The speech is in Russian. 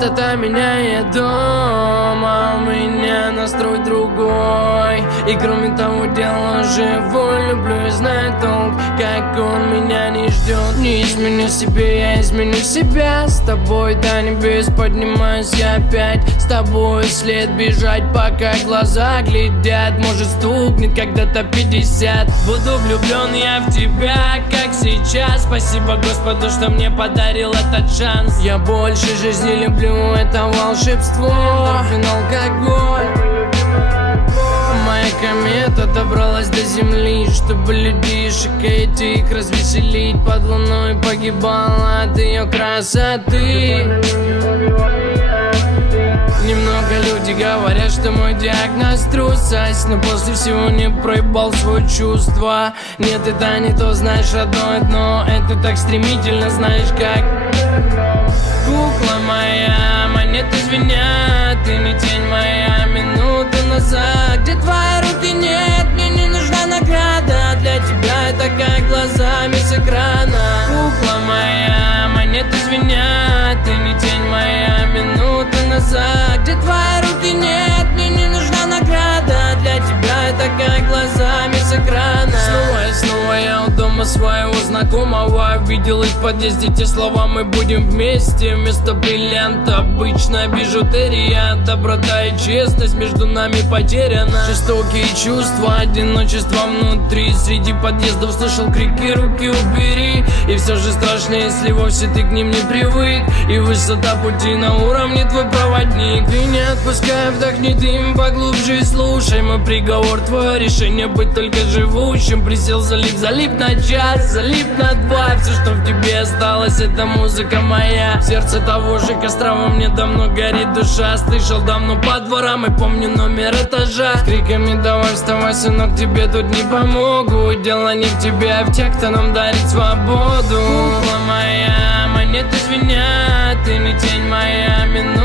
Пустота меняет дом, а у меня настрой другой. И кроме того, дело живой. Люблю и знаю толк, как он меня не ждет. Не изменю себе, я изменю себя. С тобой до небес поднимаюсь я опять. С тобой след бежать, пока глаза глядят. Может стукнет когда-то 50. Буду влюблен я в тебя, как сейчас. Спасибо Господу, что мне подарил этот шанс. Я больше жизни люблю, это волшебство. Эндорфин, алкоголь. Моя комета добралась до земли, чтобы людишек этих развеселить. Под луной погибала от ее красоты. Немного люди говорят, что мой диагноз трусость, но после всего не проебал свое чувство. Нет, это не то, знаешь, родное дно. Это так стремительно, знаешь как. Кукла моя, монеты звенят. Ты не тень моя, минута назад. Где твои руки, нет, мне не нужна награда. Для тебя это как глазами с экрана. Кукла моя, монеты звенят. Ты не тень моя, минута назад. Где твои руки, нет, мне не нужна награда. Для тебя это как глазами с экрана. Снова и снова я у дома своего знакомого. Видел их в подъезде те слова: мы будем вместе. Вместо бриллианта обычная бижутерия. Доброта и честность между нами потеряна. Жестокие чувства, одиночество внутри. Среди подъездов слышал крики: руки убери. И все же страшно, если вовсе ты к ним не привык. И высота пути на уровне твой проводник. Ты не отпускай, вдохни дым поглубже и слушай мой приговор. Твое решение быть только живущим. Присел, залип на час, залип на два. Все, что в тебе осталось, это музыка моя. В сердце того же костра во мне давно горит душа. Слышал давно по дворам и помню номер этажа. С криками: давай вставай, сынок, тебе тут не помогу. Дело не в тебе, а в тех, кто нам дарит свободу. Кукла моя, монеты звенят. Ты не тень моя, минута